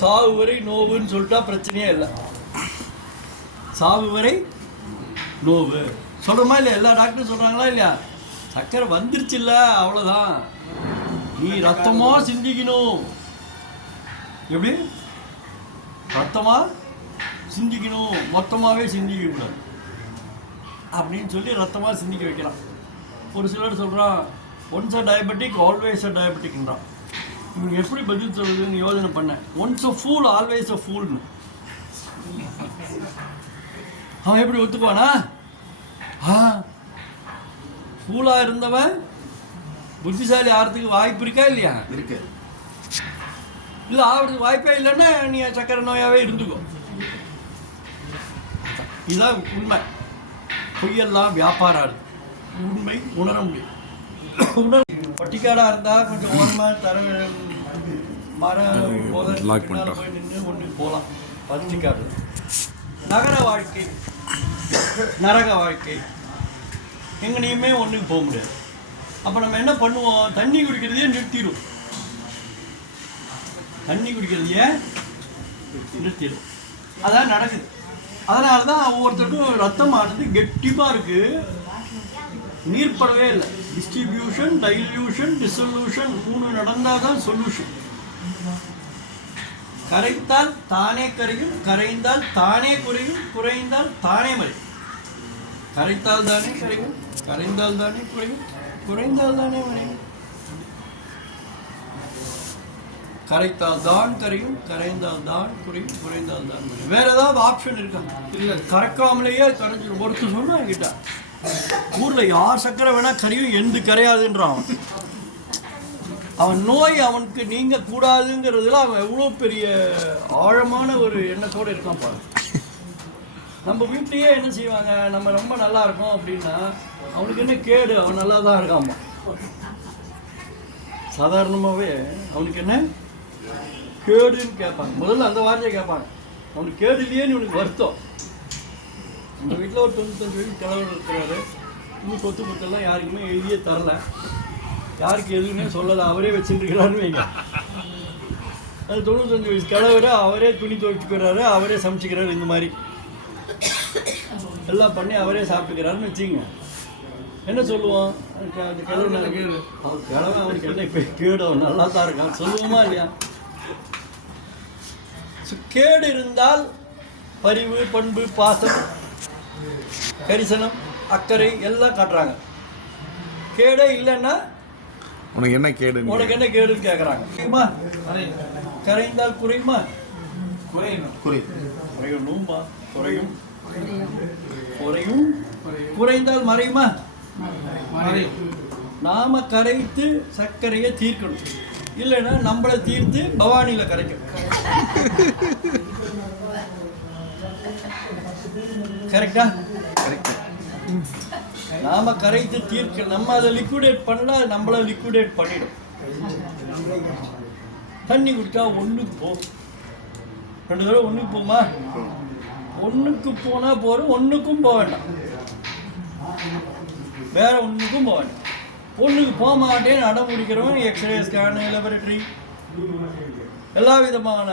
சாவு வரை நோவுன்னு சொல்லிட்டா பிரச்சனையே இல்லை. சாவு வரை நோவு சொல்கிறோமா இல்லையா? எல்லா டாக்டரும் சொல்கிறாங்களா இல்லையா? சக்கரை வந்துருச்சு இல்லை, அவ்வளோதான். நீ ரத்தமாக சிந்திக்கணும். எப்படி ரத்தமாக சிந்திக்கணும், மொத்தமாகவே சிந்திக்கக்கூடாது அப்படின்னு சொல்லி ரத்தமாக சிந்திக்க வைக்கிறான். ஒரு சிலர் சொல்கிறான் once a diabetic always a டயபெட்டிக்ன்றான். இவங்க எப்படி பதில் சொல்லுதுன்னு யோசனை பண்ணேன். Once a fool always a ஃபூல்னு அவன் எப்படி ஒத்துக்குவானா? ஃபூலாக இருந்தவன் புத்திசாலி ஆகிறதுக்கு வாய்ப்பு இருக்கா இல்லையா? இருக்கு. இல்லை ஆகிறதுக்கு வாய்ப்பே இல்லைன்னா நீ சக்கரை நோயாகவே இருந்துக்கோ. இதுதான் உண்மை. பொய்யெல்லாம் வியாபாரம் இருக்கு. உண்மை உணர முடியும். பட்டிக்காடாக இருந்தால் கொஞ்சம் ஓரமாக தர மரம் போய் நின்று ஒன்று போகலாம். பட்டிக்காடு நகர வாழ்க்கை, நரக வாழ்க்கை, எங்கனையுமே ஒன்றுக்கு போக முடியாது. அப்போ நம்ம என்ன பண்ணுவோம்? தண்ணி குடிக்கிறதையே நிறுத்திடும். தண்ணி குடிக்கிறதையே நிறுத்திடும். அதான் நடக்குது. அதனால தான் ஒவ்வொருத்தருக்கும் ரத்தம் ஆனது கெட்டிப்பாக இருக்குது, நீர் படவே இல்லை. டிஸ்ட்ரிபியூஷன், டைல்யூஷன், டிசல்யூஷன் 3 நடந்தால் தான் சொல்யூஷன். கரைத்தால் தானே கரையும், கரைந்தால் தானே குறையும், குறைந்தால் தானே மறையும். கரைத்தால் தானே கரையும், கரைந்தால் தானே குறையும், குறைந்தால் தானே மறையும். கரைத்தால் தான் கரையும், கரைந்தால் தான் குறையும், குறைந்தால் தான் மறையும். வேற ஏதாவது ஆப்ஷன் இருக்கா? இல்லை, கறக்காமலேயே கரைஞ்சிடும். ஒருத்தர் சொன்னா என்கிட்ட ஊரில் யார் சக்கரை வேணா கரையும், எந்த கரையாதுன்றான். அவன் நோய் அவனுக்கு நீங்க கூடாதுங்கிறதுல அவன் எவ்வளோ பெரிய ஆழமான ஒரு எண்ணத்தோடு இருக்கான் பாரு. நம்ம வீட்லேயே என்ன செய்வாங்க, நம்ம ரொம்ப நல்லா இருக்கோம் அப்படின்னா அவனுக்கு என்ன கேடு, அவன் நல்லா தான் இருக்கான்மா. சாதாரணமாகவே அவனுக்கு என்ன கேடுன்னு கேட்பாங்க. முதல்ல அந்த வார்த்தையை கேட்பாங்க, அவனுக்கு கேடு இல்லையேன்னு இவனுக்கு வருத்தம். அந்த வீட்டில் ஒரு 95 வயசு கிழவர் இருக்கிறாரு. இன்னும் சொத்து பத்தெல்லாம் யாருக்குமே எழுதியே தரல, யாருக்கு எதுவுமே சொல்லலை, அவரே வச்சுருக்கிறாருன்னு வைங்க. அது 95 வயசு கிழவர், அவரே துணி துவைச்சிக்கிறாரு, அவரே சமைச்சிக்கிறாரு, இந்த மாதிரி எல்லாம் பண்ணி அவரே சாப்பிட்டுக்கிறாருன்னு வச்சுங்க. என்ன சொல்லுவோம்? அந்த கிழவன் கிழவன் அவனுக்கு என்ன இப்போ கேடு, அவன் நல்லா தான் இருக்கான் சொல்லுவோமா இல்லையா? கேடு இருந்தால் பரிவு, பண்பு, பாசம், கரிசனம், அக்கறை எல்லாம் காட்டுறாங்க. கேடே இல்லைன்னா உனக்கு என்ன கேடு, உனக்கு என்ன கேடுன்னு கேட்குறாங்க. கரைந்தால் குறையுமா? குறையணுமா? குறையும். குறையும். குறைந்தால் மறையுமா? நாம கரைத்து சர்க்கரையை தீர்க்கணும், இல்லைன்னா நம்மளை தீர்த்து பவானியில் கரைக்கணும். கரெக்டா? நாம கரைத்து தீர்க்க, நம்ம அதை லிக்விடேட் பண்ணல, நம்மள லிக்விடேட் பண்ணிடும். தண்ணி குடிச்சா ஒண்ணுக்கு போகும், 2 தடவை ஒண்ணுக்கு போகுமா? ஒண்ணுக்கு போனா போறோம், ஒண்ணுக்கும் போக வேண்டாம், வேற ஒண்ணுக்கும் போக வேண்டாம். ஒண்ணுக்கு போக மாட்டேன்னு அடம் முடிக்கிறவன் எக்ஸ்ரே, ஸ்கேனு, லெபரட்டரி எல்லா விதமான